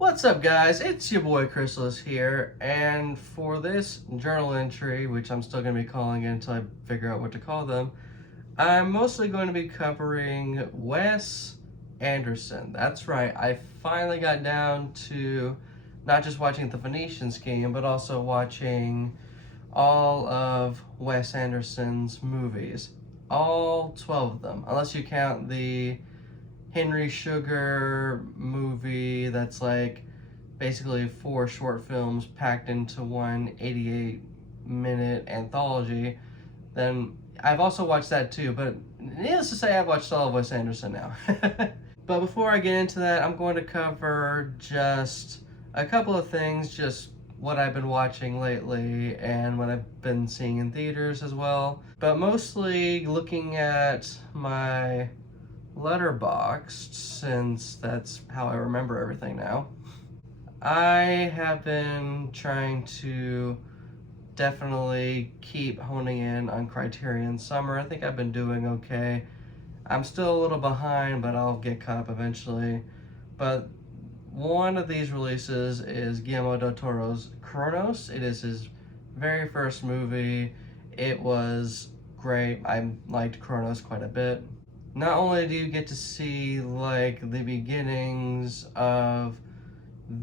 What's up, guys? It's your boy Chrysalis here, and for this journal entry, which I'm still going to be calling it until I figure out what to call them, I'm mostly going to be covering Wes Anderson. That's right, I finally got down to not just watching the Phoenician Scheme, but also watching all of Wes Anderson's movies. All 12 of them, unless you count the Henry Sugar movie that's like basically 4 short films packed into one 88-minute anthology. Then I've also watched that too, but needless to say, I've watched all of Wes Anderson now. But before I get into that, I'm going to cover just a couple of things, just what I've been watching lately and what I've been seeing in theaters as well. But mostly looking at my Letterboxd, since that's how I remember everything now. I have been trying to definitely keep honing in on Criterion Summer. I think I've been doing okay. I'm still a little behind, but I'll get caught up eventually. But one of these releases is Guillermo del Toro's Cronos. It is his very first movie. It was great. I liked Cronos quite a bit. Not only do you get to see like the beginnings of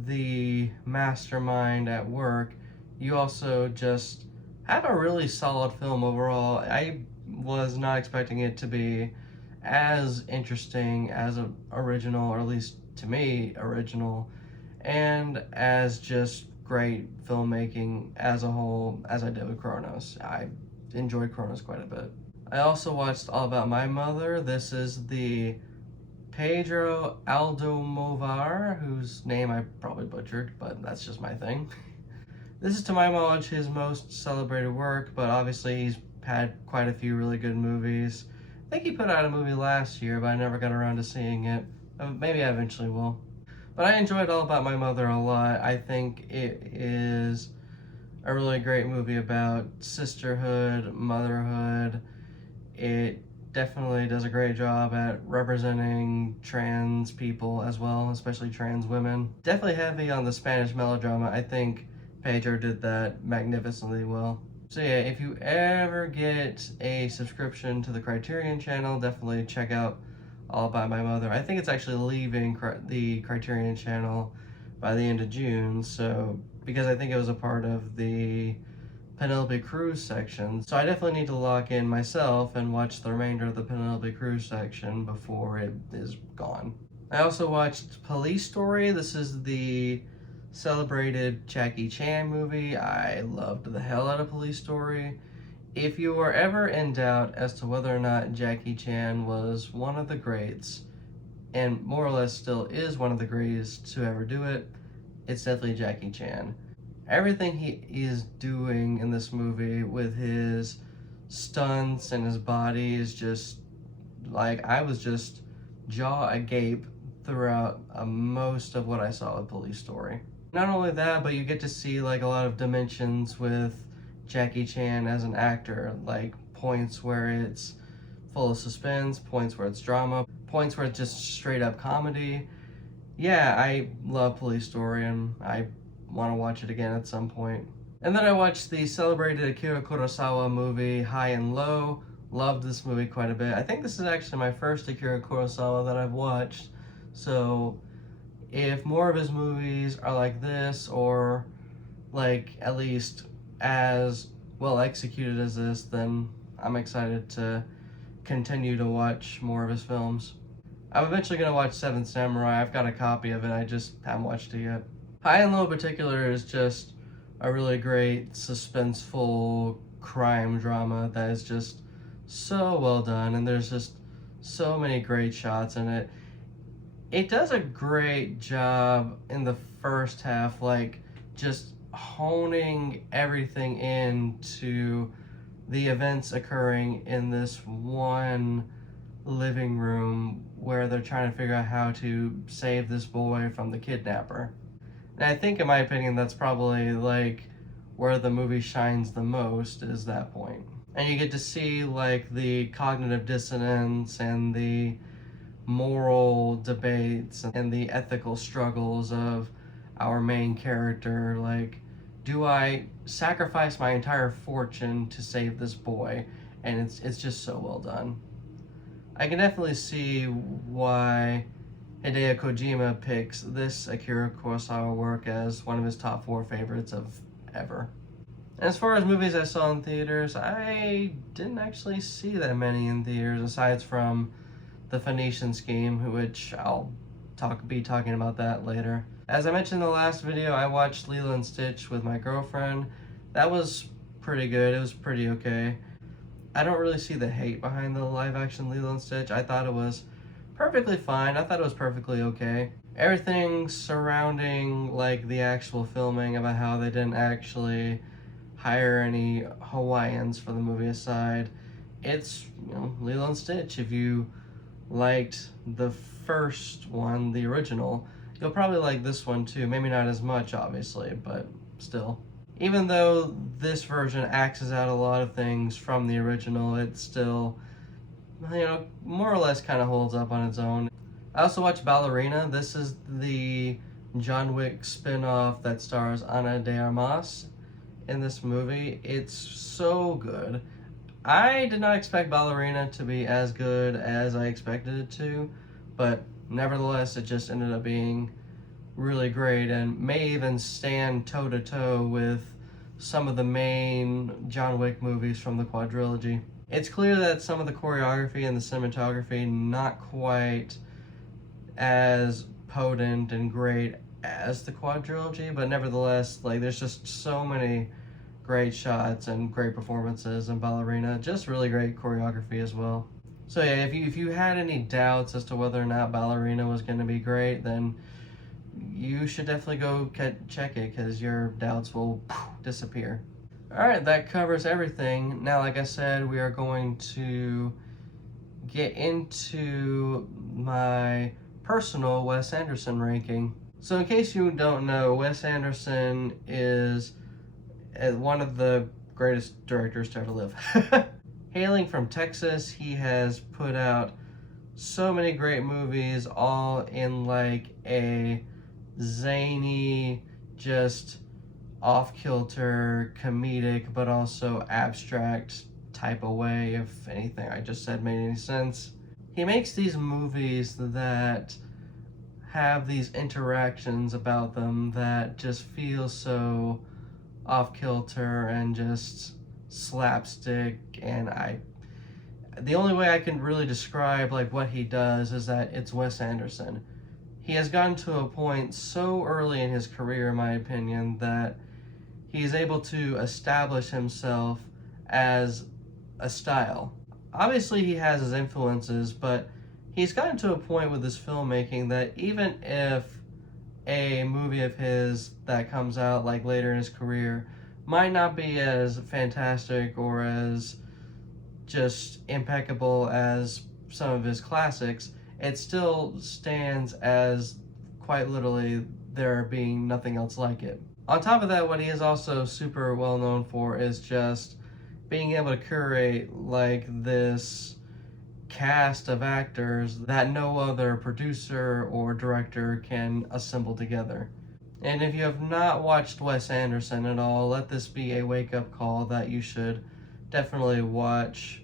the mastermind at work, you also just have a really solid film overall. I was not expecting it to be as interesting as an original, or at least to me, original, and as just great filmmaking as a whole as I did with Cronos. I enjoyed Cronos quite a bit. I also watched All About My Mother. This is the Pedro Almodovar, whose name I probably butchered, but that's just my thing. This is, to my knowledge, his most celebrated work, but obviously he's had quite a few really good movies. I think he put out a movie last year, but I never got around to seeing it. Maybe I eventually will. But I enjoyed All About My Mother a lot. I think it is a really great movie about sisterhood, motherhood. It definitely does a great job at representing trans people as well, especially trans women. Definitely heavy on the Spanish melodrama. I think Pedro did that magnificently well. So yeah, if you ever get a subscription to the Criterion channel, definitely check out All About My Mother. I think it's actually leaving the Criterion channel by the end of June, so because I think it was a part of the Penelope Cruz section. So I definitely need to lock in myself and watch the remainder of the Penelope Cruz section before it is gone. I also watched Police Story. This is the celebrated Jackie Chan movie. I loved the hell out of Police Story. If you are ever in doubt as to whether or not Jackie Chan was one of the greats, and more or less still is one of the greats to ever do it, it's definitely Jackie Chan. Everything he is doing in this movie with his stunts and his body is just, like, I was just jaw agape throughout most of what I saw with Police Story. Not only that, but you get to see like a lot of dimensions with Jackie Chan as an actor, like points where it's full of suspense, points where it's drama, points where it's just straight up comedy. Yeah, I love Police Story, and I want to watch it again at some point. And then I watched the celebrated Akira Kurosawa movie, High and Low. Loved this movie quite a bit. I think this is actually my first Akira Kurosawa that I've watched. So if more of his movies are like this, or like at least as well executed as this, then I'm excited to continue to watch more of his films. I'm eventually going to watch Seventh Samurai. I've got a copy of it, I just haven't watched it yet. High and Low in particular is just a really great suspenseful crime drama that is just so well done, and there's just so many great shots in it. It does a great job in the first half, like just honing everything into the events occurring in this one living room where they're trying to figure out how to save this boy from the kidnapper. And I think, in my opinion, that's probably like where the movie shines the most, is that point. And you get to see like the cognitive dissonance and the moral debates and the ethical struggles of our main character. Like, do I sacrifice my entire fortune to save this boy? And it's just so well done. I can definitely see why Hideo Kojima picks this Akira Kurosawa work as one of his top 4 favorites of ever. And as far as movies I saw in theaters, I didn't actually see that many in theaters, aside from the Phoenician Scheme, which I'll be talking about that later. As I mentioned in the last video, I watched Lilo and Stitch with my girlfriend. That was pretty good. It was pretty okay. I don't really see the hate behind the live-action Lilo and Stitch. I thought it was perfectly fine. I thought it was perfectly okay. Everything surrounding like the actual filming, about how they didn't actually hire any Hawaiians for the movie aside, it's, you know, Lilo and Stitch. If you liked the first one, the original, you'll probably like this one too. Maybe not as much, obviously, but still. Even though this version axes out a lot of things from the original, it still, you know, more or less kind of holds up on its own. I also watched Ballerina. This is the John Wick spin-off that stars Ana de Armas in this movie. It's so good. I did not expect Ballerina to be as good as I expected it to, but nevertheless, it just ended up being really great and may even stand toe-to-toe with some of the main John Wick movies from the quadrilogy. It's clear that some of the choreography and the cinematography not quite as potent and great as the quadrilogy, but nevertheless, like, there's just so many great shots and great performances in Ballerina. Just really great choreography as well. So yeah, if you had any doubts as to whether or not Ballerina was going to be great, then you should definitely go check it, because your doubts will disappear. Alright, that covers everything. Now, like I said, we are going to get into my personal Wes Anderson ranking. So in case you don't know, Wes Anderson is one of the greatest directors to ever live. Hailing from Texas, he has put out so many great movies, all in like a zany, just off-kilter, comedic, but also abstract type of way, if anything I just said made any sense. He makes these movies that have these interactions about them that just feel so off-kilter and just slapstick, and the only way I can really describe like what he does is that it's Wes Anderson. He has gotten to a point so early in his career, in my opinion, that he's able to establish himself as a style. Obviously he has his influences, but he's gotten to a point with his filmmaking that even if a movie of his that comes out like later in his career might not be as fantastic or as just impeccable as some of his classics, it still stands as quite literally there being nothing else like it. On top of that, what he is also super well known for is just being able to curate like this cast of actors that no other producer or director can assemble together. And if you have not watched Wes Anderson at all, let this be a wake-up call that you should definitely watch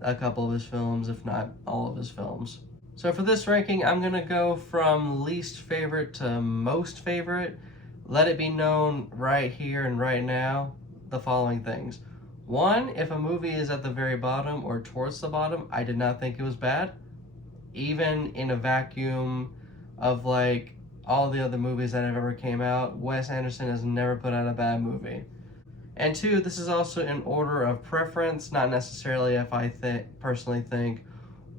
a couple of his films, if not all of his films. So for this ranking, I'm going to go from least favorite to most favorite. Let it be known right here and right now the following things. 1, if a movie is at the very bottom or towards the bottom, I did not think it was bad. Even in a vacuum of like all the other movies that have ever came out, Wes Anderson has never put out a bad movie. And 2, this is also in order of preference, not necessarily if I personally think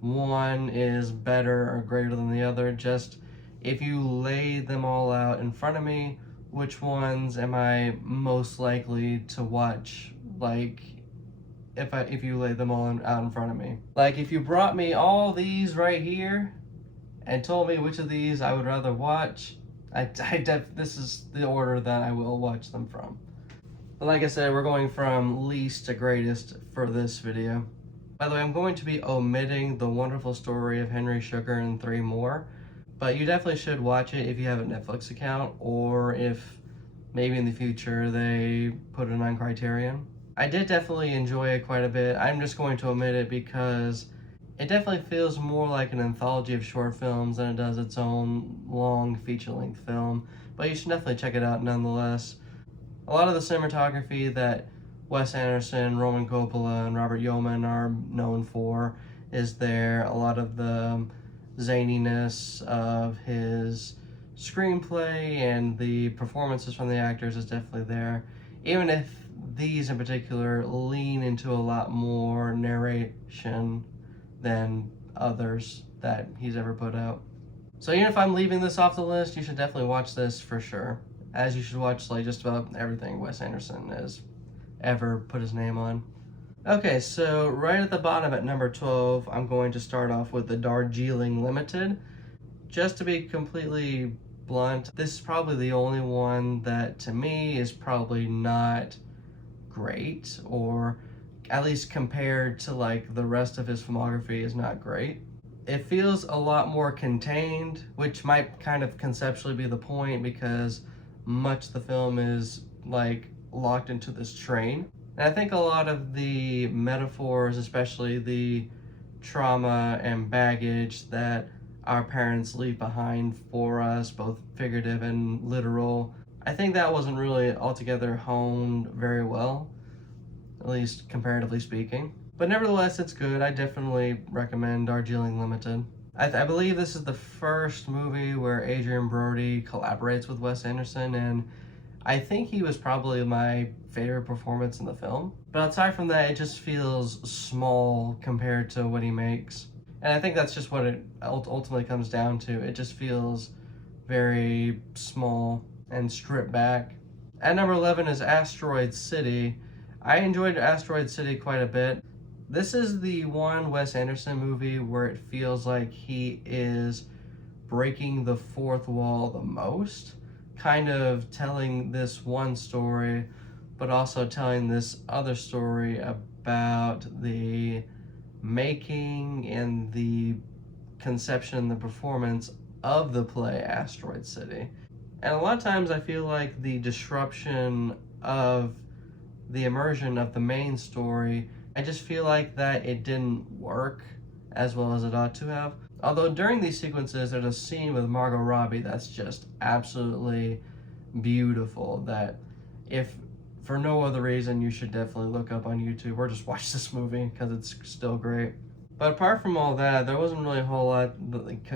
one is better or greater than the other. Just if you lay them all out in front of me, which ones am I most likely to watch? Like, if you lay them all out in front of me. Like, if you brought me all these right here and told me which of these I would rather watch, this is the order that I will watch them from. But like I said, we're going from least to greatest for this video. By the way, I'm going to be omitting The Wonderful Story of Henry Sugar and 3 More, But you definitely should watch it if you have a Netflix account, or if maybe in the future they put it on Criterion. I did definitely enjoy it quite a bit. I'm just going to omit it because it definitely feels more like an anthology of short films than it does its own long feature-length film. But you should definitely check it out nonetheless. A lot of the cinematography that Wes Anderson, Roman Coppola, and Robert Yeoman are known for is there. A lot of the zaniness of his screenplay and the performances from the actors is definitely there. Even if these in particular lean into a lot more narration than others that he's ever put out. So even if I'm leaving this off the list, you should definitely watch this for sure. As you should watch like just about everything Wes Anderson has ever put his name on. Okay, so right at the bottom at number 12, I'm going to start off with the Darjeeling Limited. Just to be completely blunt, this is probably the only one that to me is probably not great, or at least compared to like the rest of his filmography is not great. It feels a lot more contained, which might kind of conceptually be the point because much of the film is like locked into this train. And I think a lot of the metaphors, especially the trauma and baggage that our parents leave behind for us, both figurative and literal, I think that wasn't really altogether honed very well, at least comparatively speaking. But nevertheless, it's good. I definitely recommend Darjeeling Limited. I believe this is the first movie where Adrien Brody collaborates with Wes Anderson, and I think he was probably my favorite performance in the film. But aside from that, it just feels small compared to what he makes. And I think that's just what it ultimately comes down to. It just feels very small and stripped back. At number 11 is Asteroid City. I enjoyed Asteroid City quite a bit. This is the one Wes Anderson movie where it feels like he is breaking the fourth wall the most, kind of telling this one story, but also telling this other story about the making and the conception and the performance of the play Asteroid City. And a lot of times I feel like the disruption of the immersion of the main story, I just feel like that it didn't work as well as it ought to have. Although during these sequences, there's a scene with Margot Robbie that's just absolutely beautiful, that if for no other reason, you should definitely look up on YouTube or just watch this movie because it's still great. But apart from all that, there wasn't really a whole lot,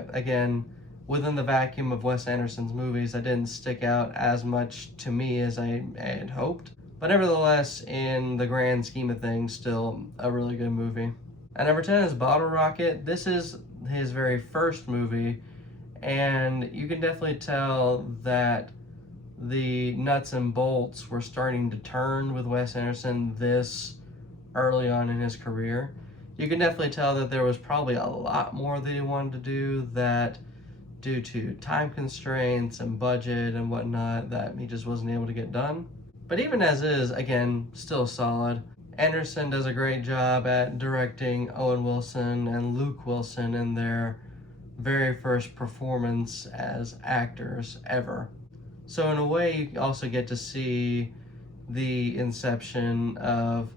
again, within the vacuum of Wes Anderson's movies, that didn't stick out as much to me as I had hoped. But nevertheless, in the grand scheme of things, still a really good movie. At number 10 is Bottle Rocket. This is his very first movie, and you can definitely tell that the nuts and bolts were starting to turn with Wes Anderson this early on in his career. You can definitely tell that there was probably a lot more that he wanted to do, that due to time constraints and budget and whatnot, that he just wasn't able to get done. But even as is, again, still solid. Anderson does a great job at directing Owen Wilson and Luke Wilson in their very first performance as actors ever. So in a way, you also get to see the inception of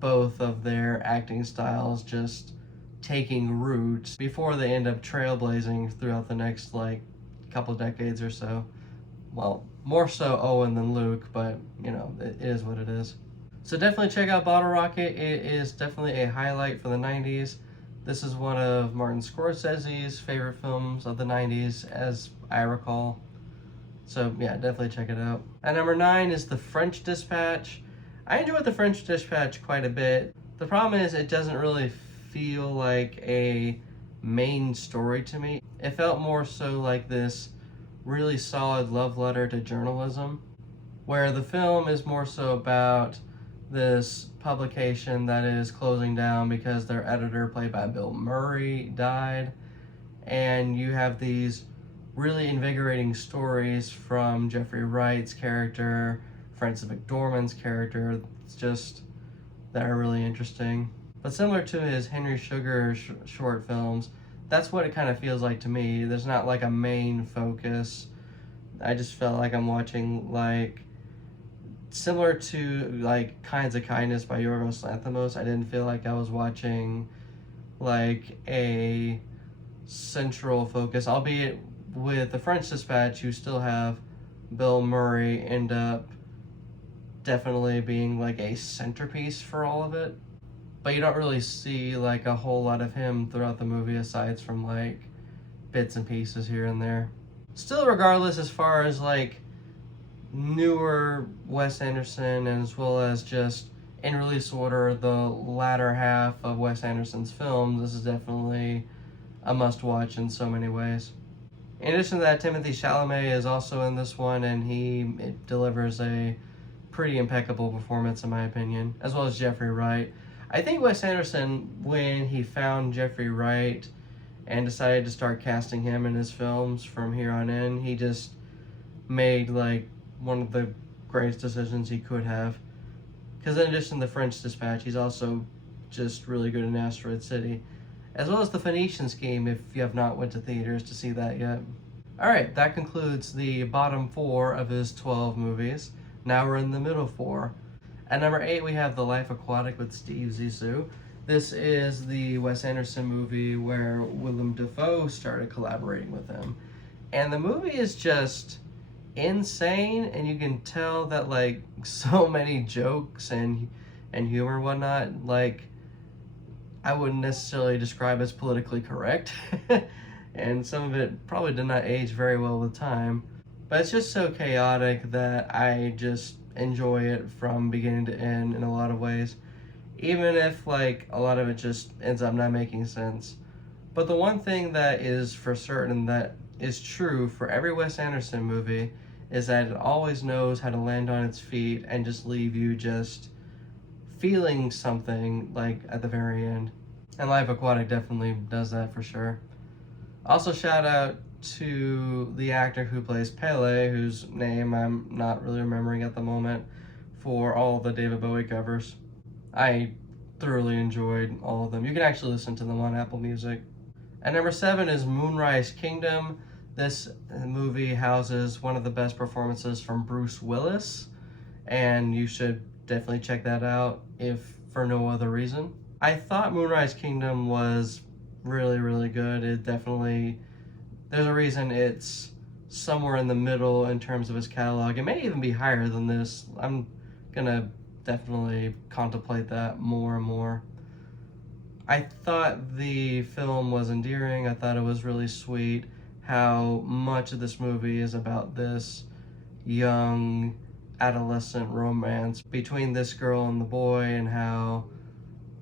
both of their acting styles just taking root before they end up trailblazing throughout the next couple decades or so. Well, more so Owen than Luke, but you know, it is what it is. So definitely check out Bottle Rocket. It is definitely a highlight for the 90s. This is one of Martin Scorsese's favorite films of the 90s, as I recall. So yeah, definitely check it out. At number 9 is The French Dispatch. I enjoyed The French Dispatch quite a bit. The problem is it doesn't really feel like a main story to me. It felt more so like this really solid love letter to journalism, where the film is more so about this publication that is closing down because their editor, played by Bill Murray, died, and you have these really invigorating stories from Jeffrey Wright's character, Frances McDormand's character. It's just, that are really interesting. But similar to his Henry Sugar short films, That's what it kind of feels like to me. There's not like a main focus. I just felt like I'm watching like similar to like Kinds of Kindness by Yorgos Lanthimos. I didn't feel like I was watching like a central focus, albeit with The French Dispatch you still have Bill Murray end up definitely being like a centerpiece for all of it, but you don't really see like a whole lot of him throughout the movie aside from like bits and pieces here and there. Still, regardless, as far as like newer Wes Anderson, as well as just in release order the latter half of Wes Anderson's films, this is definitely a must-watch in so many ways. In addition to that, Timothée Chalamet is also in this one, and he delivers a pretty impeccable performance in my opinion, as well as Jeffrey Wright. I think Wes Anderson, when he found Jeffrey Wright and decided to start casting him in his films from here on in, he just made like one of the greatest decisions he could have. Because in addition to The French Dispatch, he's also just really good in Asteroid City, as well as The Phoenician Scheme, if you have not went to theaters to see that yet. Alright, that concludes the bottom 4 of his 12 movies. Now we're in the middle 4. At number 8 we have The Life Aquatic with Steve Zissou. This is the Wes Anderson movie where Willem Dafoe started collaborating with him. And the movie is just insane, and you can tell that like so many jokes and humor and whatnot, like I wouldn't necessarily describe as politically correct and some of it probably did not age very well with time, but it's just so chaotic that I just enjoy it from beginning to end in a lot of ways, even if like a lot of it just ends up not making sense. But the one thing that is for certain that is true for every Wes Anderson movie is that it always knows how to land on its feet and just leave you just feeling something like at the very end. And Life Aquatic definitely does that for sure. Also, shout out to the actor who plays Pele, whose name I'm not really remembering at the moment, for all the David Bowie covers. I thoroughly enjoyed all of them. You can actually listen to them on Apple Music. At number 7 is Moonrise Kingdom. This movie houses one of the best performances from Bruce Willis, and you should definitely check that out if for no other reason. I thought Moonrise Kingdom was really, really good. It definitely, there's a reason it's somewhere in the middle in terms of his catalog. It may even be higher than this. I'm gonna definitely contemplate that more and more. I thought the film was endearing. I thought it was really sweet how much of this movie is about this young adolescent romance between this girl and the boy, and how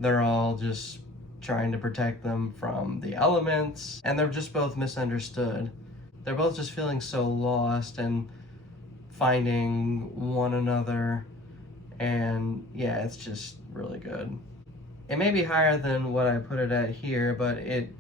they're all just trying to protect them from the elements, and they're just both misunderstood. They're both just feeling so lost and finding one another, and yeah, it's just really good. It may be higher than what I put it at here, but it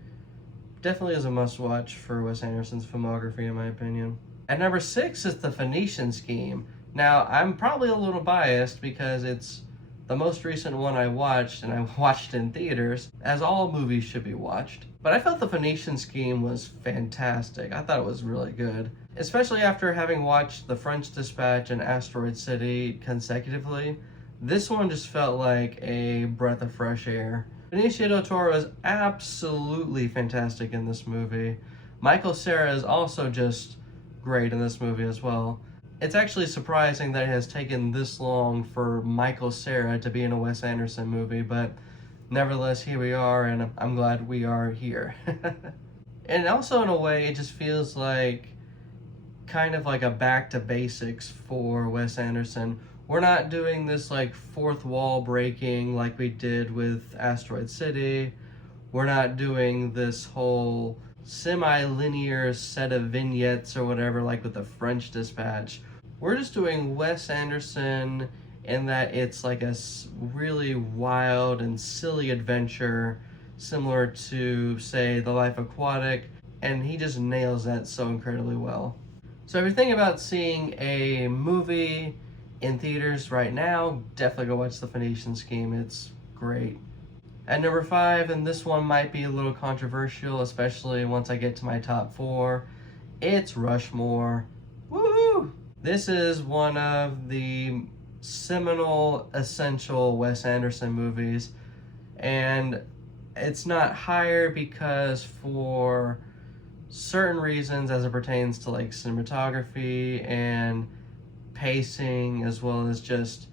definitely is a must-watch for Wes Anderson's filmography, in my opinion. At number 6 is The Phoenician Scheme. Now, I'm probably a little biased because it's the most recent one I watched, and I watched in theaters, as all movies should be watched. But I felt The Phoenician Scheme was fantastic. I thought it was really good, especially after having watched The French Dispatch and Asteroid City consecutively. This one just felt like a breath of fresh air. Benicio del Toro is absolutely fantastic in this movie. Michael Cera is also just great in this movie as well. It's actually surprising that it has taken this long for Michael Cera to be in a Wes Anderson movie, but nevertheless, here we are, and I'm glad we are here. And also, in a way, it just feels like kind of like a back to basics for Wes Anderson. We're not doing this like fourth wall breaking like we did with Asteroid City. We're not doing this whole semi-linear set of vignettes or whatever like with The French Dispatch. We're just doing Wes Anderson in that it's like a really wild and silly adventure similar to, say, The Life Aquatic, and he just nails that so incredibly well. So if you're thinking about seeing a movie in theaters right now, definitely go watch The Phoenician Scheme. It's great. At number 5, and this one might be a little controversial, especially once I get to my top 4, it's Rushmore. Woohoo! This is one of the seminal, essential Wes Anderson movies, and it's not higher because for certain reasons as it pertains to like cinematography and pacing as well as just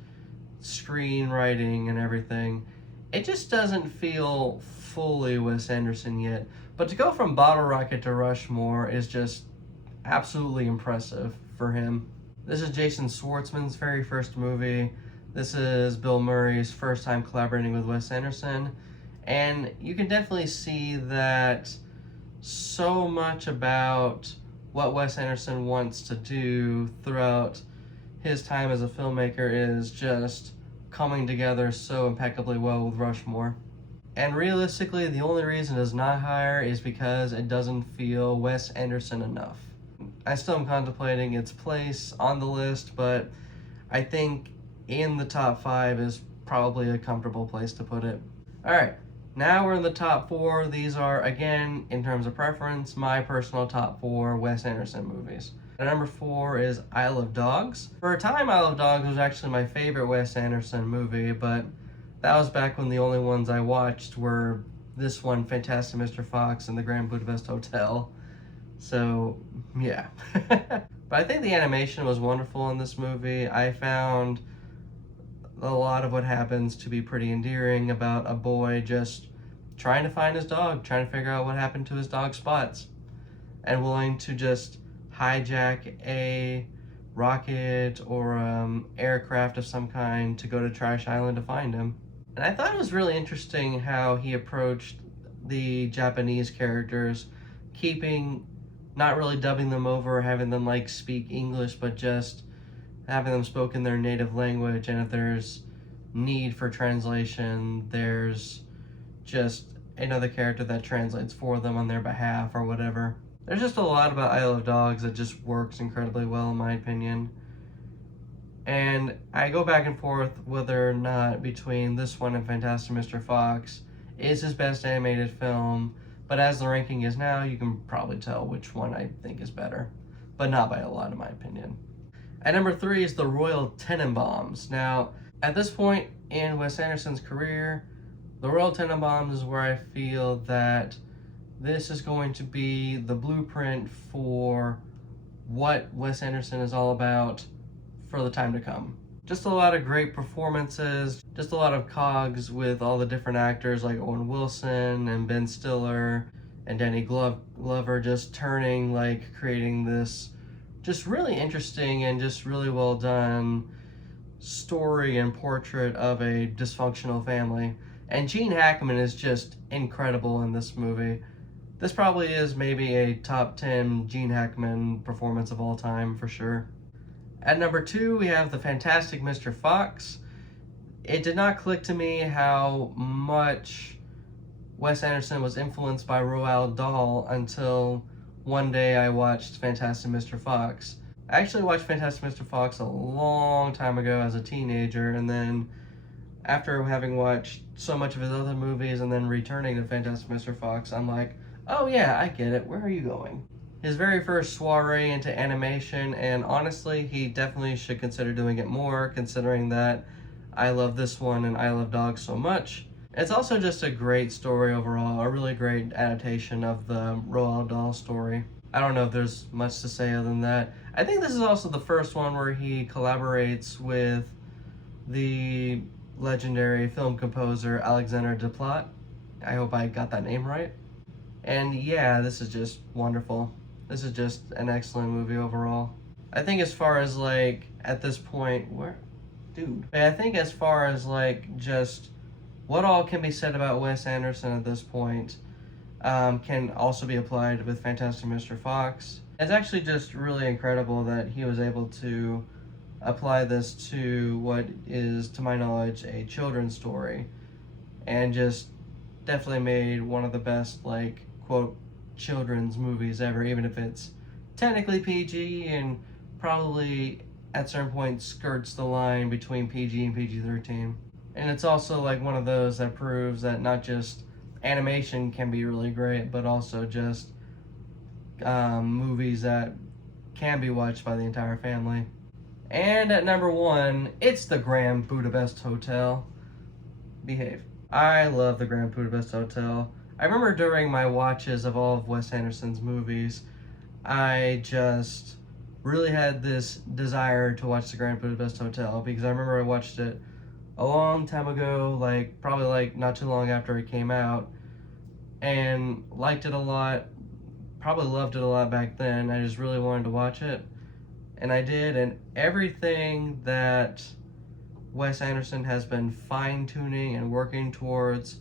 screenwriting and everything, it just doesn't feel fully Wes Anderson yet. But to go from Bottle Rocket to Rushmore is just absolutely impressive for him. This is Jason Schwartzman's very first movie. This is Bill Murray's first time collaborating with Wes Anderson. And you can definitely see that so much about what Wes Anderson wants to do throughout his time as a filmmaker is just coming together so impeccably well with Rushmore. And realistically, the only reason it's not higher is because it doesn't feel Wes Anderson enough. I still am contemplating its place on the list, but I think in the top 5 is probably a comfortable place to put it. Alright, now we're in the top 4. These are, again, in terms of preference, my personal top 4 Wes Anderson movies. And number 4 is Isle of Dogs. For a time, Isle of Dogs was actually my favorite Wes Anderson movie, but that was back when the only ones I watched were this one, Fantastic Mr. Fox, and the Grand Budapest Hotel. So, yeah. But I think the animation was wonderful in this movie. I found a lot of what happens to be pretty endearing about a boy just trying to find his dog, trying to figure out what happened to his dog Spots, and willing to just hijack a rocket or aircraft of some kind to go to Trash Island to find him. And I thought it was really interesting how he approached the Japanese characters, not really dubbing them over or having them like speak English, but just having them spoke in their native language. And if there's need for translation, there's just another character that translates for them on their behalf or whatever. There's just a lot about Isle of Dogs that just works incredibly well in my opinion. And I go back and forth whether or not between this one and Fantastic Mr. Fox is his best animated film, but as the ranking is now, you can probably tell which one I think is better, but not by a lot in my opinion. At number 3 is The Royal Tenenbaums. Now, at this point in Wes Anderson's career, The Royal Tenenbaums is where I feel that this is going to be the blueprint for what Wes Anderson is all about for the time to come. Just a lot of great performances, just a lot of cogs with all the different actors like Owen Wilson and Ben Stiller and Danny Glover just turning, like creating this just really interesting and just really well done story and portrait of a dysfunctional family. And Gene Hackman is just incredible in this movie. This probably is maybe a top 10 Gene Hackman performance of all time for sure. At number 2, we have The Fantastic Mr. Fox. It did not click to me how much Wes Anderson was influenced by Roald Dahl until one day I watched Fantastic Mr. Fox. I actually watched Fantastic Mr. Fox a long time ago as a teenager, and then after having watched so much of his other movies and then returning to Fantastic Mr. Fox, I'm like, oh yeah, I get it, where are you going? His very first soiree into animation, and honestly, he definitely should consider doing it more, considering that I love this one and I love Dogs so much. It's also just a great story overall, a really great adaptation of the Roald Dahl story. I don't know if there's much to say other than that. I think this is also the first one where he collaborates with the legendary film composer Alexander Desplat. I hope I got that name right. And yeah, this is just wonderful. This is just an excellent movie overall. I think as far as like, at this point, I think as far as like just what all can be said about Wes Anderson at this point can also be applied with Fantastic Mr. Fox. It's actually just really incredible that he was able to apply this to what is, to my knowledge, a children's story, and just definitely made one of the best, like, quote, children's movies ever, even if it's technically PG and probably at certain points skirts the line between PG and PG-13. And it's also like one of those that proves that not just animation can be really great, but also just movies that can be watched by the entire family. And at number one, it's the Grand Budapest Hotel. Behave. I love the Grand Budapest Hotel. I remember during my watches of all of Wes Anderson's movies, I just really had this desire to watch the Grand Budapest Hotel because I remember I watched it a long time ago, like probably like not too long after it came out, and liked it a lot. Probably loved it a lot back then. I just really wanted to watch it, and I did. And everything that Wes Anderson has been fine-tuning and working towards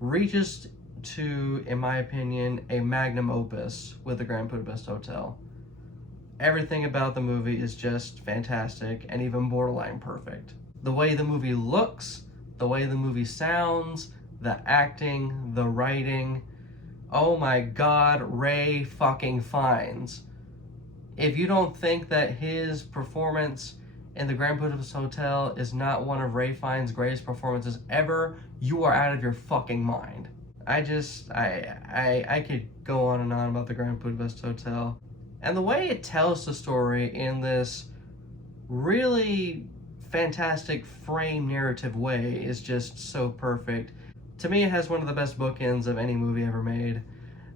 reaches to, in my opinion, a magnum opus with the Grand Budapest Hotel. Everything about the movie is just fantastic and even borderline perfect. The way the movie looks, the way the movie sounds, the acting, the writing. Oh my God, Ray fucking Fiennes. If you don't think that his performance in the Grand Budapest Hotel is not one of Ray Fiennes' greatest performances ever, you are out of your fucking mind. I could go on and on about the Grand Budapest Hotel. And the way it tells the story in this really fantastic frame narrative way is just so perfect. To me, it has one of the best bookends of any movie ever made.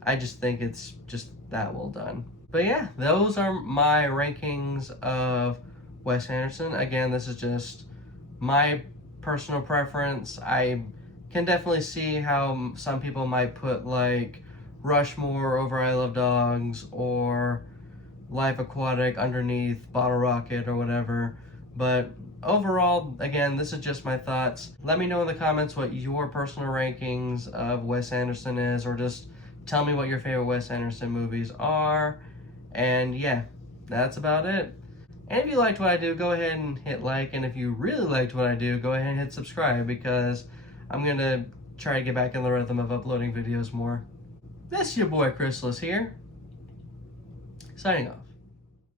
I just think it's just that well done. But yeah, those are my rankings of Wes Anderson. Again, this is just my personal preference. I can definitely see how some people might put like Rushmore over I Love Dogs or Life Aquatic underneath Bottle Rocket or whatever. But overall, again, this is just my thoughts. Let me know in the comments what your personal rankings of Wes Anderson is, or just tell me what your favorite Wes Anderson movies are. And yeah, that's about it. And if you liked what I do, go ahead and hit like. And if you really liked what I do, go ahead and hit subscribe, because I'm going to try to get back in the rhythm of uploading videos more. This is your boy Chrysalis here, signing off.